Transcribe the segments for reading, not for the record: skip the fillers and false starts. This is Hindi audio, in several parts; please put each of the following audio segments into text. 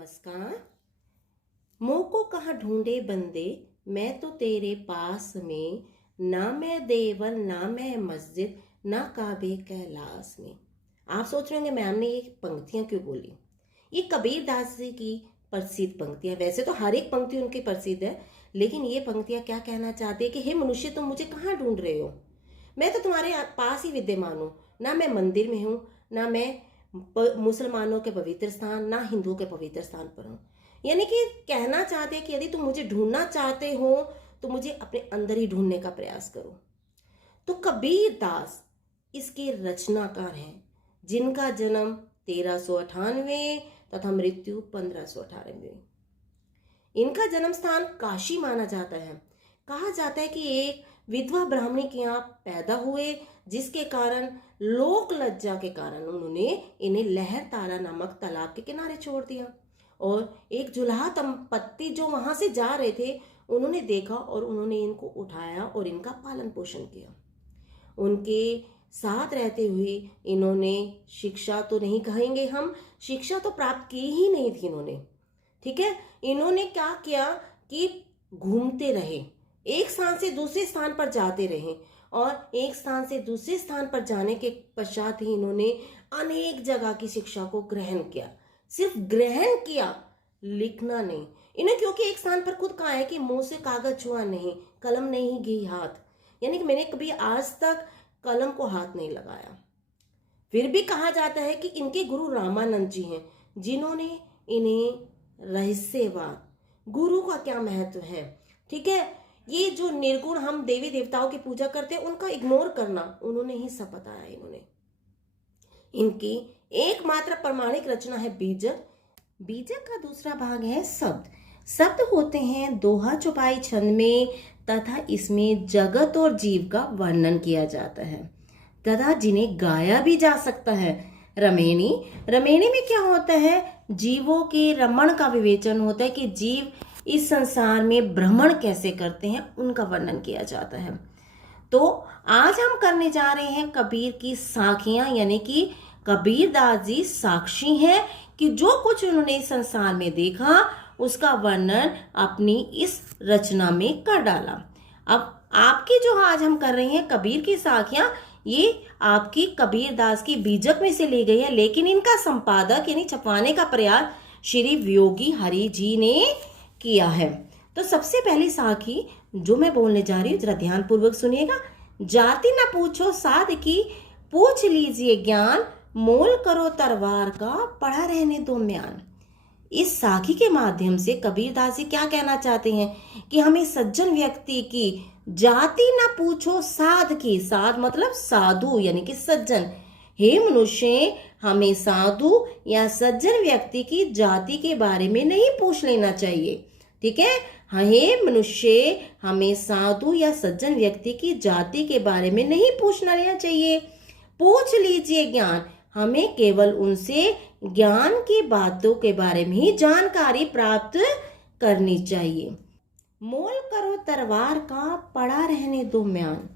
नमस्कार। मोह को कहाँ ढूंढे बंदे, मैं तो तेरे पास में, ना मैं देवल ना मैं मस्जिद, ना काबे कैलाश में। आप सोच रहे होंगे मैम ने ये पंक्तियां क्यों बोली। ये कबीर दास जी की प्रसिद्ध पंक्तियां, वैसे तो हर एक पंक्ति उनकी प्रसिद्ध है, लेकिन ये पंक्तियां क्या कहना चाहती है कि हे मनुष्य, तुम मुझे कहाँ ढूंढ रहे हो, मैं तो तुम्हारे पास ही विद्यमान हूँ। ना मैं मंदिर में हूँ, ना मैं मुसलमानों के पवित्र स्थान, ना हिंदुओं के पवित्र स्थान पर हूँ। यानी कि कहना चाहते हैं कि यदि तुम मुझे ढूंढना चाहते हो तो मुझे अपने अंदर ही ढूंढने का प्रयास करो। तो कबीर दास इसके रचनाकार हैं, जिनका जन्म 1398 तथा मृत्यु 1518। इनका जन्म स्थान काशी माना जाता है। कहा जाता है कि एक विधवा ब्राह्मणी के यहाँ पैदा हुए, जिसके कारण लोक लज्जा के कारण उन्होंने इन्हें लहर तारा नामक तालाब के किनारे छोड़ दिया। और एक जुल्हा दंपत्ति जो वहां से जा रहे थे, उन्होंने देखा और उन्होंने इनको उठाया और इनका पालन पोषण किया। उनके साथ रहते हुए इन्होंने शिक्षा तो नहीं कहेंगे हम, शिक्षा तो प्राप्त की ही नहीं थी इन्होंने, ठीक है। इन्होंने क्या किया कि घूमते रहे, एक स्थान से दूसरे स्थान पर जाते रहे, और एक स्थान से दूसरे स्थान पर जाने के पश्चात ही इन्होंने अनेक जगह की शिक्षा को ग्रहण किया। सिर्फ ग्रहण किया, लिखना नहीं। इन्हें क्योंकि एक स्थान पर खुद कहा है कि मुंह से कागज छुआ नहीं, कलम नहीं गई हाथ, यानी कि मैंने कभी आज तक कलम को हाथ नहीं लगाया। फिर भी कहा जाता है कि इनके गुरु रामानंद जी हैं, जिन्होंने इन्हें रहस्यवाद, गुरु का क्या महत्व है, ठीक है, ये जो निर्गुण हम देवी देवताओं की पूजा करते हैं उनका इग्नोर करना, उन्होंने ही सब बताया। इन्होंने इनकी एकमात्र प्रमाणिक रचना है बीजक। बीजक का दूसरा भाग है शब्द। शब्द होते हैं दोहा चौपाई छंद में, तथा इसमें जगत और जीव का वर्णन किया जाता है, तथा जिन्हें गाया भी जा सकता है। रमेणी, रमेणी में क्या होता है, जीवों के रमण का विवेचन होता है कि जीव इस संसार में भ्रमण कैसे करते हैं, उनका वर्णन किया जाता है। तो आज हम करने जा रहे हैं कबीर की साखियां, यानी कि कबीर दास जी साक्षी हैं कि जो कुछ उन्होंने इस संसार में देखा उसका वर्णन अपनी इस रचना में कर डाला। अब आपकी जो आज हम कर रहे हैं कबीर की साखियां, ये आपकी कबीर दास की बीजक में से ली गई है, लेकिन इनका संपादक यानी छपवाने का प्रयास श्री वियोगी हरि जी ने किया है। तो सबसे पहली साखी जो मैं बोलने जा रही हूँ, जरा ध्यान पूर्वक सुनिएगा। जाति न पूछो साध की, पूछ लीजिए ज्ञान, मोल करो तरवार का, पढ़ा रहने दो म्यान। इस साखी के माध्यम से कबीर दास जी क्या कहना चाहते हैं कि हमें सज्जन व्यक्ति की जाति न पूछो साध की, साध मतलब साधु यानी कि सज्जन, हे मनुष्य हमें साधु या सज्जन व्यक्ति की जाति के बारे में नहीं पूछ लेना चाहिए, ठीक है। हे मनुष्य हमें साधु या सज्जन व्यक्ति की जाति के बारे में नहीं पूछना लेना चाहिए। पूछ लीजिए ज्ञान, हमें केवल उनसे ज्ञान की बातों के बारे में ही जानकारी प्राप्त करनी चाहिए। मोल करो तरवार का, पड़ा रहने दो म्यान।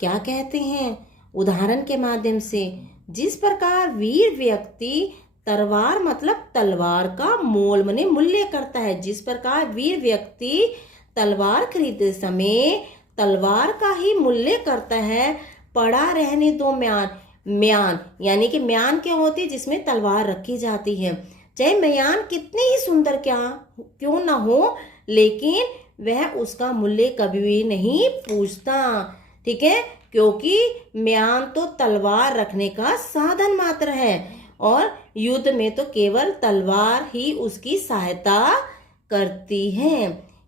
क्या कहते हैं, उदाहरण के माध्यम से, जिस प्रकार वीर व्यक्ति तरवार मतलब तलवार का मोल माने मूल्य करता है, जिस प्रकार वीर व्यक्ति तलवार खरीदते समय तलवार का ही मूल्य करता है, पड़ा रहने दो म्यान। म्यान यानी कि म्यान क्या होती है, जिसमें तलवार रखी जाती है। चाहे म्यान कितनी ही सुंदर क्यों ना हो, लेकिन वह उसका मूल्य कभी भी नहीं पूछता, ठीक है, क्योंकि म्यान तो तलवार रखने का साधन मात्र है, और युद्ध में तो केवल तलवार ही उसकी सहायता करती है।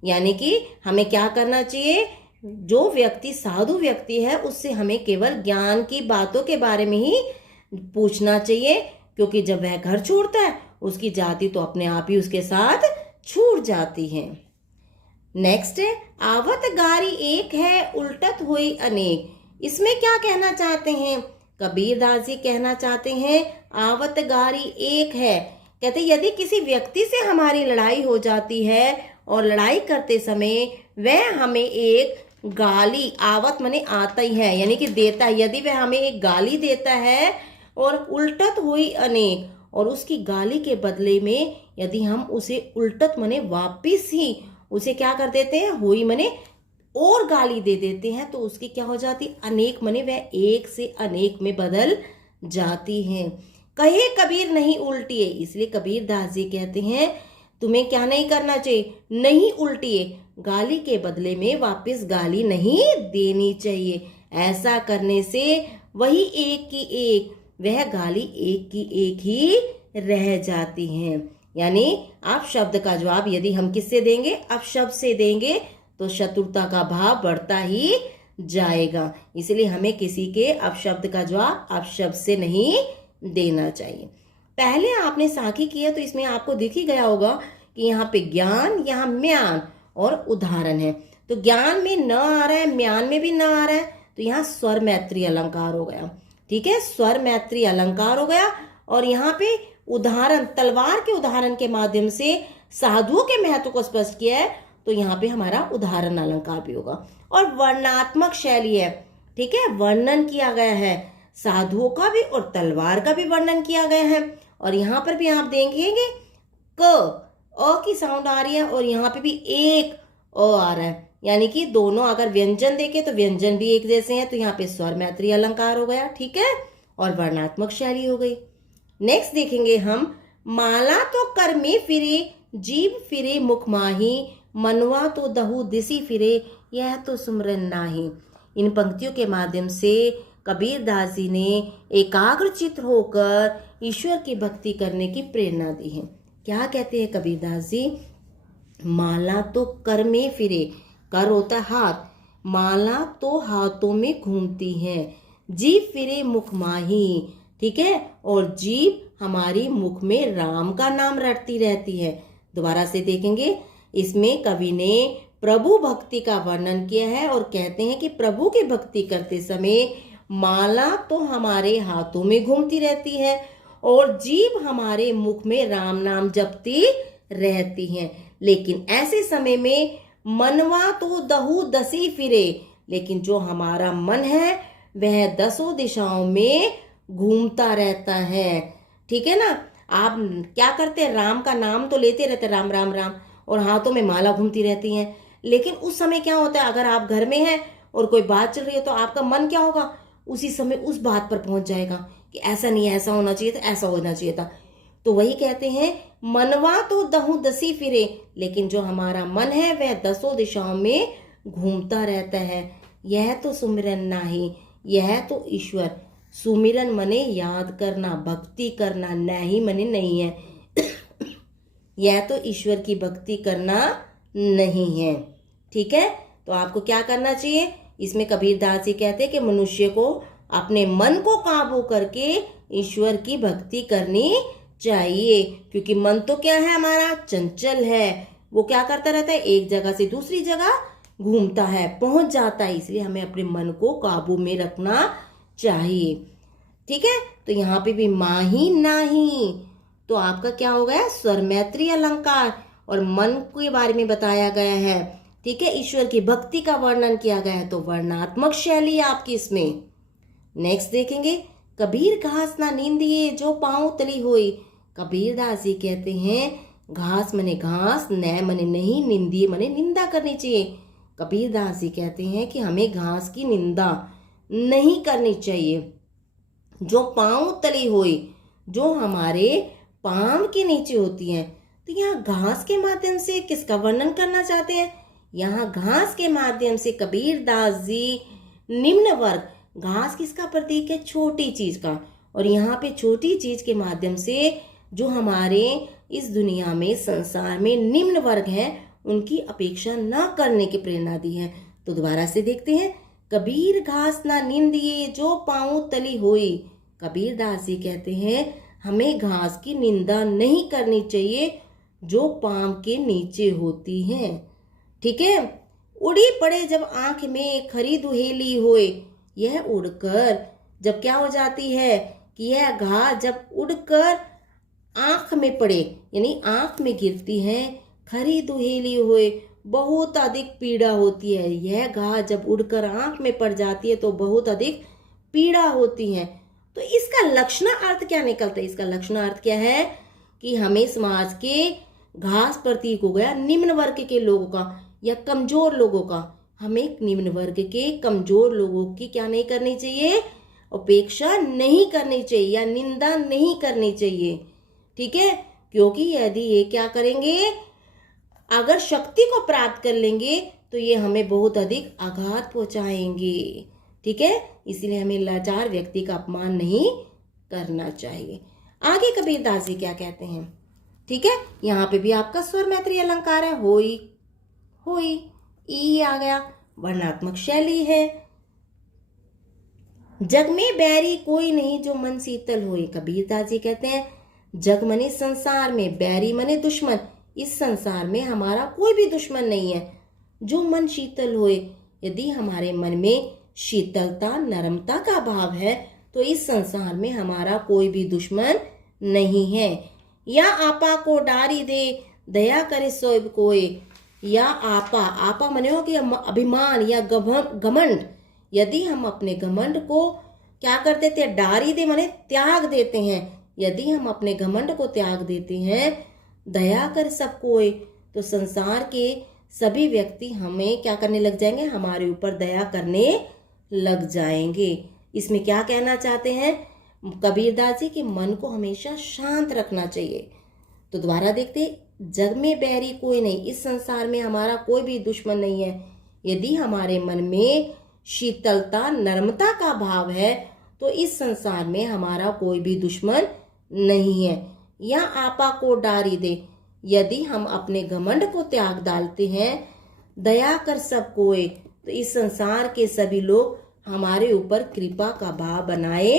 यानी कि हमें क्या करना चाहिए, जो व्यक्ति साधु व्यक्ति है उससे हमें केवल ज्ञान की बातों के बारे में ही पूछना चाहिए, क्योंकि जब वह घर छोड़ता है उसकी जाति तो अपने आप ही उसके साथ छूट जाती है। नेक्स्ट है, आवत गारी एक है, उल्टत हुई अनेक। इसमें क्या कहना चाहते हैं, कबीर दास जी कहना चाहते हैं आवत गारी एक है। कहते यदि किसी व्यक्ति से हमारी लड़ाई हो जाती है और लड़ाई करते समय वह हमें एक गाली, आवत माने आता ही है यानी कि देता है, यदि वह हमें एक गाली देता है, और उल्टत हुई अनेक, और उसकी गाली के बदले में यदि हम उसे उल्टत मने वापिस ही उसे क्या कर देते हैं, हुई मने और गाली दे देते हैं, तो उसकी क्या हो जाती, अनेक मने वह एक से अनेक में बदल जाती हैं। कहे कबीर नहीं उल्टिए, इसलिए कबीर दास जी कहते हैं तुम्हें क्या नहीं करना चाहिए, नहीं उल्टिए, गाली के बदले में वापस गाली नहीं देनी चाहिए। ऐसा करने से वही एक की एक, वह गाली एक की एक ही रह जाती है। यानी आप शब्द का जवाब यदि हम किससे देंगे, अपशब्द से देंगे, तो शत्रुता का भाव बढ़ता ही जाएगा। इसलिए हमें किसी के अपशब्द का जवाब अपशब्द से नहीं देना चाहिए। पहले आपने साखी किया तो इसमें आपको दिख ही गया होगा कि यहाँ पे ज्ञान, यहाँ म्यान और उदाहरण है। तो ज्ञान में न आ रहा है, म्यान में भी न आ रहा है, तो यहाँ स्वर मैत्री अलंकार हो गया। ठीक है, स्वर मैत्री अलंकार हो गया। और यहाँ पे उदाहरण, तलवार के उदाहरण के माध्यम से साधुओं के महत्व को स्पष्ट किया है, तो यहाँ पे हमारा उदाहरण अलंकार भी होगा। और वर्णात्मक शैली है, ठीक है, वर्णन किया गया है, साधुओं का भी और तलवार का भी वर्णन किया गया है। और यहाँ पर भी आप देखेंगे क अ की साउंड आ रही है और यहाँ पे भी एक अ आ रहा है, यानी कि दोनों अगर व्यंजन देखे तो व्यंजन भी एक जैसे हैं, तो यहाँ पे स्वर मैत्री अलंकार हो गया। ठीक है, और वर्णात्मक शैली हो गई। नेक्स्ट देखेंगे हम, माला तो कर में फिरे, जीव फिरे मुख माही, मनवा तो दहु दिसी फिरे, यह तो सुमरन नाही। इन पंक्तियों के माध्यम से कबीर दास जी ने एकाग्रचित्त होकर ईश्वर की भक्ति करने की प्रेरणा दी है। क्या कहते हैं कबीर दास जी, माला तो कर में फिरे, कर होता है हाथ, माला तो हाथों में घूमती है, जीभ फिरे मुख माही, ठीक है, और जीभ हमारी मुख में राम का नाम रटती रहती है। दोबारा से देखेंगे, इसमें कवि ने प्रभु भक्ति का वर्णन किया है और कहते हैं कि प्रभु की भक्ति करते समय माला तो हमारे हाथों में घूमती रहती है और जीभ हमारे मुख में राम नाम जपती रहती है, लेकिन ऐसे समय में मनवा तो दहु दसी फिरे, लेकिन जो हमारा मन है वह दसों दिशाओं में घूमता रहता है। ठीक है ना, आप क्या करते हैं, राम का नाम तो लेते रहते, राम राम राम, और हाथों में माला घूमती रहती है, लेकिन उस समय क्या होता है, अगर आप घर में हैं और कोई बात चल रही है तो आपका मन क्या होगा, उसी समय उस बात पर पहुंच जाएगा कि ऐसा नहीं, ऐसा होना चाहिए था, ऐसा होना चाहिए था। तो वही कहते हैं, मनवा तो दहु दसी फिरे, लेकिन जो हमारा मन है वह दसों दिशाओं में घूमता रहता है। यह तो सुमिरन नाही, यह तो ईश्वर, सुमिरन मने याद करना, भक्ति करना, नहीं मने नहीं है यह तो ईश्वर की भक्ति करना नहीं है। ठीक है, तो आपको क्या करना चाहिए, इसमें कबीर दास जी कहते हैं कि मनुष्य को अपने मन को काबू करके ईश्वर की भक्ति करनी चाहिए, क्योंकि मन तो क्या है हमारा, चंचल है, वो क्या करता रहता है, एक जगह से दूसरी जगह घूमता है, पहुंच जाता है, इसलिए हमें अपने मन को काबू में रखना चाहिए। ठीक है, तो यहाँ पे भी माही नाही, तो आपका क्या हो गया, स्वर मैत्री अलंकार, और मन के बारे में बताया गया है। ठीक है, ईश्वर की भक्ति का वर्णन किया गया है, तो वर्णात्मक शैली आपकी इसमें। नेक्स्ट देखेंगे, कबीर घास ना नींदिए जो पांव तली हुई। कबीर दास जी कहते हैं घास मने घास, न मने नहीं, निंदिए मने निंदा करनी चाहिए। कबीर दास जी कहते हैं कि हमें घास की निंदा नहीं करनी चाहिए। जो पांव तली हुई, जो हमारे पांव के नीचे होती हैं, तो यहाँ घास के माध्यम से किसका वर्णन करना चाहते हैं, यहाँ घास के माध्यम से कबीर दास जी निम्न वर्ग, घास किसका प्रतीक है, छोटी चीज का, और यहाँ पे छोटी चीज के माध्यम से जो हमारे इस दुनिया में संसार में निम्न वर्ग हैं उनकी अपेक्षा न करने की प्रेरणा दी है। तो दोबारा से देखते हैं, कबीर घास ना निंदिए जो पांव तली हुई। कबीर दास जी कहते हैं हमें घास की निंदा नहीं करनी चाहिए जो पांव के नीचे होती है। ठीक है, उड़ी पड़े जब आंख में खरी दुहेली होए, यह उड़कर जब क्या हो जाती है कि यह घास जब उड़कर आंख में पड़े, यानी आंख में गिरती है, खरी दुहेली होए, बहुत अधिक पीड़ा होती है। यह घास जब उड़कर आंख में पड़ जाती है तो बहुत अधिक पीड़ा होती है। तो तो इसका लक्षणार्थ क्या निकलता है? इसका लक्षणार्थ क्या है कि हमें समाज के घास प्रतीक हो गया निम्न वर्ग के लोगों का या कमजोर लोगों का, हमें निम्न वर्ग के कमजोर लोगों की क्या नहीं करनी चाहिए? उपेक्षा नहीं करनी चाहिए या निंदा नहीं करनी चाहिए। ठीक है, क्योंकि यदि ये क्या करेंगे, अगर शक्ति को प्राप्त कर लेंगे तो ये हमें बहुत अधिक आघात पहुंचाएंगे। ठीक है, इसलिए हमें लाचार व्यक्ति का अपमान नहीं करना चाहिए। आगे कबीरदास जी क्या कहते हैं? ठीक है, यहाँ पे भी आपका स्वर मैत्री अलंकार है, होई होई ई आ गया, वर्णात्मक शैली है। जग में बैरी कोई नहीं जो मन शीतल होए। कबीरदास जी कहते हैं जग मने संसार में, बैरी मने दुश्मन, इस संसार में हमारा कोई भी दुश्मन नहीं है जो मन शीतल होए। यदि हमारे मन में शीतलता नरमता का भाव है तो इस संसार में हमारा कोई भी दुश्मन नहीं है। या आपा को डारी दे दया करे सोब कोय। या आपा, आपा मने हो कि अभिमान या घमंड, यदि हम अपने घमंड को क्या कर देते हैं? डारी दे माने त्याग देते हैं। यदि हम अपने घमंड को त्याग देते हैं, दया कर सब कोई, तो संसार के सभी व्यक्ति हमें क्या करने लग जाएंगे? हमारे ऊपर दया करने लग जाएंगे। इसमें क्या कहना चाहते हैं कबीरदास जी? कि मन को हमेशा शांत रखना चाहिए। तो दोबारा देखते, जग में बैरी कोई नहीं, इस संसार में हमारा कोई भी दुश्मन नहीं है। यदि हमारे मन में शीतलता नर्मता का भाव है तो इस संसार में हमारा कोई भी दुश्मन नहीं है। या आपा को डारी दे, यदि हम अपने घमंड को त्याग डालते हैं, दया कर सब कोई, तो इस संसार के सभी लोग हमारे ऊपर कृपा का भाव बनाए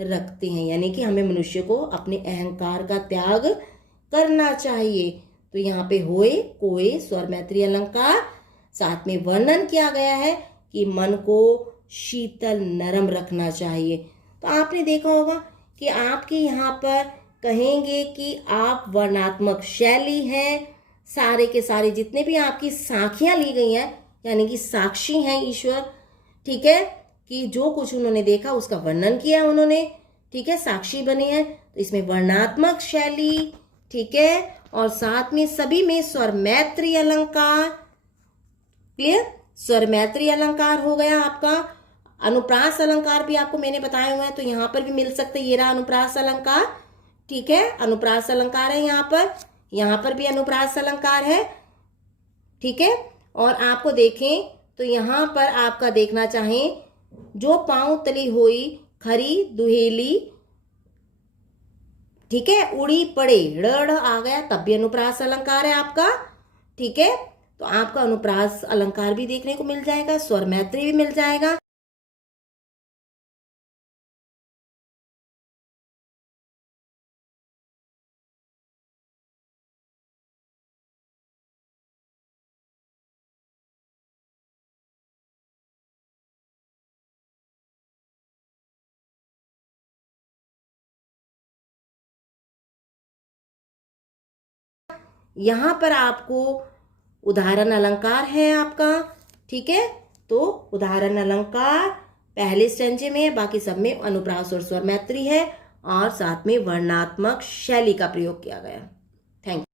रखते हैं। यानी कि हमें मनुष्य को अपने अहंकार का त्याग करना चाहिए। तो यहाँ पे होए कोए स्वर मैत्री अलंकार, साथ में वर्णन किया गया है कि मन को शीतल नरम रखना चाहिए। तो आपने देखा होगा कि आपके यहाँ पर कहेंगे कि आप वर्णात्मक शैली हैं, सारे के सारे जितने भी आपकी साखियां ली गई हैं यानी कि साक्षी हैं ईश्वर। ठीक है, कि जो कुछ उन्होंने देखा उसका वर्णन किया उन्होंने। ठीक है, साक्षी बने हैं, तो इसमें वर्णात्मक शैली, ठीक है, और साथ में सभी में स्वर मैत्री अलंकार। क्लियर? स्वर मैत्री अलंकार हो गया आपका। अनुप्रास अलंकार भी आपको मैंने बताए हुए हैं, तो यहाँ पर भी मिल सकते, ये रहा अनुप्रास अलंकार। ठीक है, अनुप्रास अलंकार है यहाँ पर भी अनुप्रास अलंकार है। ठीक है, और आपको देखें तो यहाँ पर आपका देखना चाहें, जो पांव तली हुई खरी दुहेली, ठीक है, उड़ी पड़े, ड़ आ गया, तब भी अनुप्रास अलंकार है आपका। ठीक है, तो आपका अनुप्रास अलंकार भी देखने को मिल जाएगा, स्वर मैत्री भी मिल जाएगा। यहाँ पर आपको उदाहरण अलंकार है आपका। ठीक है, तो उदाहरण अलंकार पहले स्टेंजे में, बाकी सब में अनुप्रास और स्वर मैत्री है और साथ में वर्णात्मक शैली का प्रयोग किया गया। Thank you.